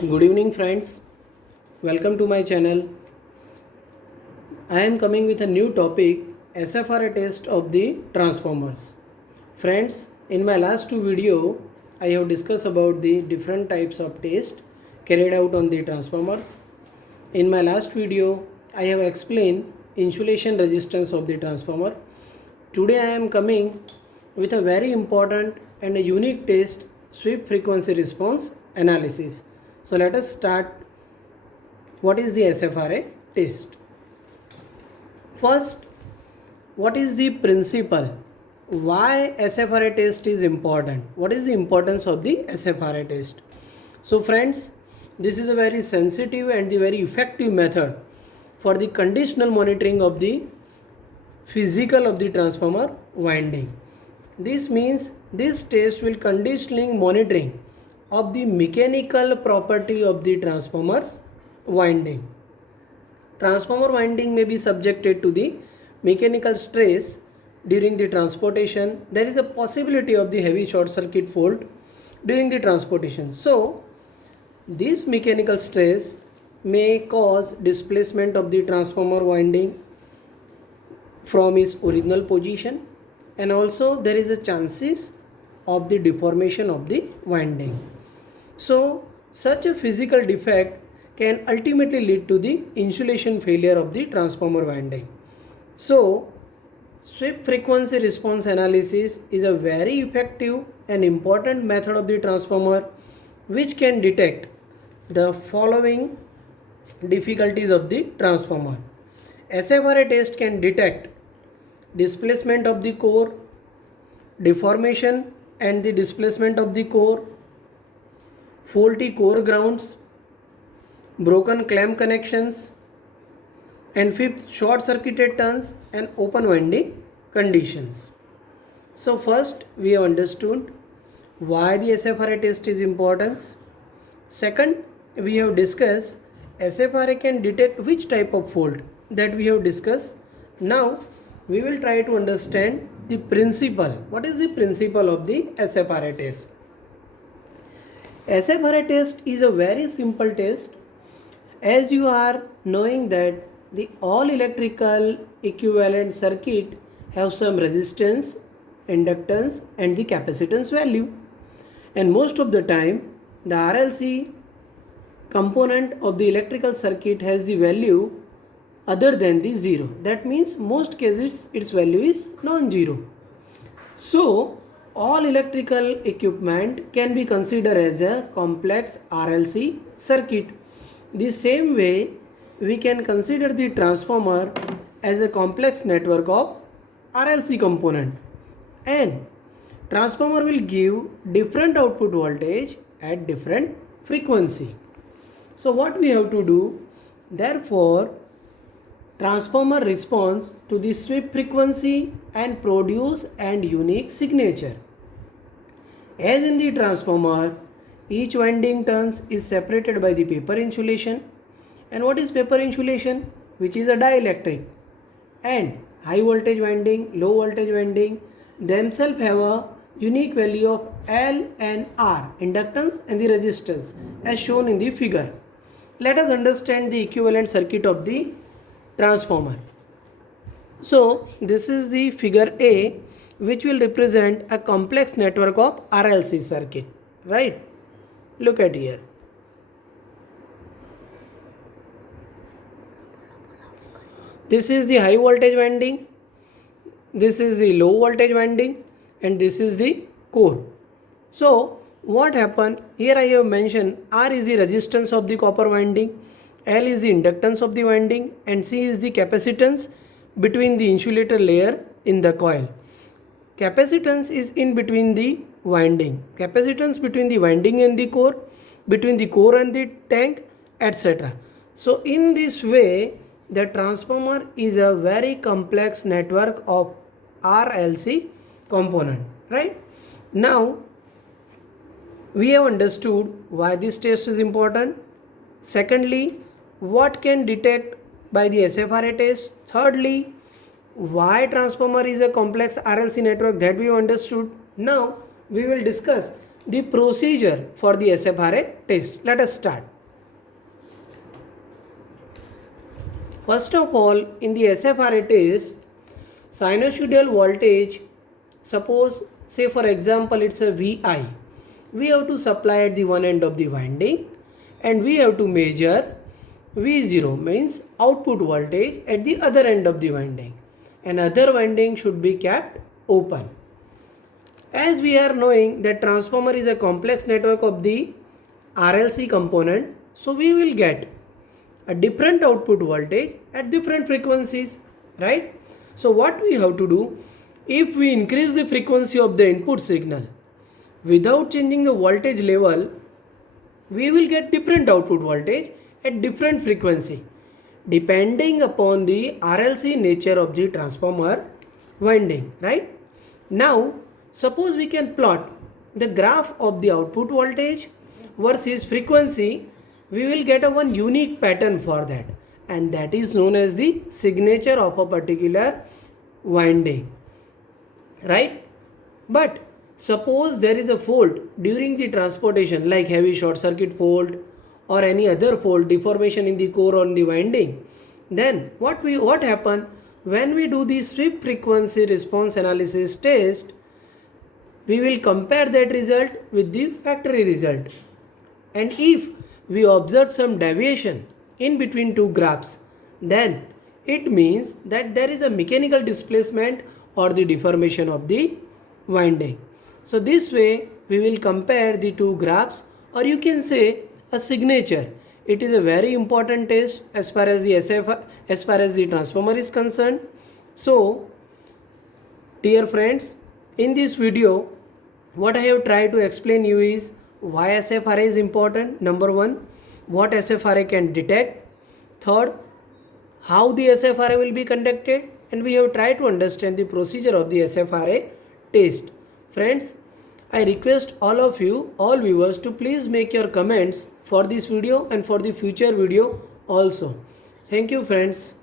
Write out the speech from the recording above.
Good evening, friends. Welcome to my channel. I am coming with a new topic, SFRA test of the transformers. Friends, in my last two video, I have discussed about the different types of test carried out on the transformers. In my last video, I have explained insulation resistance of the transformer. Today I am coming with a very important and a unique test, sweep frequency response analysis. So let us start. What is the SFRA test? First, what is the principle? Why SFRA test is important? What is the importance of the SFRA test? So friends, this is a very sensitive and the very effective method for the conditional monitoring of the physical of the transformer winding. This means this test will conditionally monitoring of the mechanical property of the transformer's winding. Transformer winding may be subjected to the mechanical stress during the transportation. There is a possibility of the heavy short circuit fault during the transportation. So, this mechanical stress may cause displacement of the transformer winding from its original position, and also there is a chances of the deformation of the winding. So, such a physical defect can ultimately lead to the insulation failure of the transformer winding. So, sweep frequency response analysis is a very effective and important method of the transformer which can detect the following difficulties of the transformer. SFRA test can detect displacement of the core, deformation and the displacement of the core, faulty core grounds, broken clamp connections, and fifth, short circuited turns and open winding conditions. So first we have understood why the SFRA test is important. Second, we have discussed SFRA can detect which type of fault that we have discussed. Now we will try to understand the principle. What is the principle of the SFRA test? SFRA test is a very simple test, as you are knowing that the all electrical equivalent circuit have some resistance, inductance and the capacitance value, and most of the time the RLC component of the electrical circuit has the value other than the 0. That means most cases its value is non-zero. So all electrical equipment can be considered as a complex RLC circuit. The same way we can consider the transformer as a complex network of RLC component, and transformer will give different output voltage at different frequency. So what we have to do, therefore transformer responds to the sweep frequency and produce and unique signature. As in the transformer, each winding turns is separated by the paper insulation. And what is paper insulation? Which is a dielectric. And high voltage winding, low voltage winding themselves have a unique value of L and R, inductance and the resistance, as shown in the figure. Let us understand the equivalent circuit of the transformer. So this is the figure A, which will represent a complex network of RLC circuit, right? Look at here. This is the high voltage winding, this is the low voltage winding, and this is the core. So what happened here, I have mentioned R is the resistance of the copper winding, L is the inductance of the winding, and C is the capacitance between the insulator layer in the coil. Capacitance is in between the winding, capacitance between the winding and the core, between the core and the tank, etc. So in this way the transformer is a very complex network of RLC component, right? Now we have understood why this test is important. Secondly, what can detect by the SFRA test. Thirdly, why transformer is a complex RLC network, that we have understood. Now we will discuss the procedure for the SFRA test. Let us start. First of all, in the SFRA test, sinusoidal voltage, suppose say for example it's a VI, we have to supply at the one end of the winding and we have to measure V0 means output voltage at the other end of the winding, and other winding should be kept open. As we are knowing that transformer is a complex network of the RLC component, so we will get a different output voltage at different frequencies, right? So what we have to do, if we increase the frequency of the input signal without changing the voltage level, we will get different output voltage at different frequency depending upon the RLC nature of the transformer winding, right? Now suppose we can plot the graph of the output voltage versus frequency, we will get a one unique pattern for that, and that is known as the signature of a particular winding, right? But suppose there is a fault during the transportation, like heavy short circuit fault or any other fault, deformation in the core on the winding, then what happen when we do the sweep frequency response analysis test, we will compare that result with the factory result, and if we observe some deviation in between two graphs, then it means that there is a mechanical displacement or the deformation of the winding. So this way we will compare the two graphs, or you can say a signature. It is a very important test as far as the transformer is concerned. So dear friends, in this video what I have tried to explain you is why SFRA is important. Number one, what SFRA can detect. Third, how the SFRA will be conducted, and we have tried to understand the procedure of the SFRA test. Friends, I request all of you, all viewers, to please make your comments for this video and for the future video also. Thank you friends.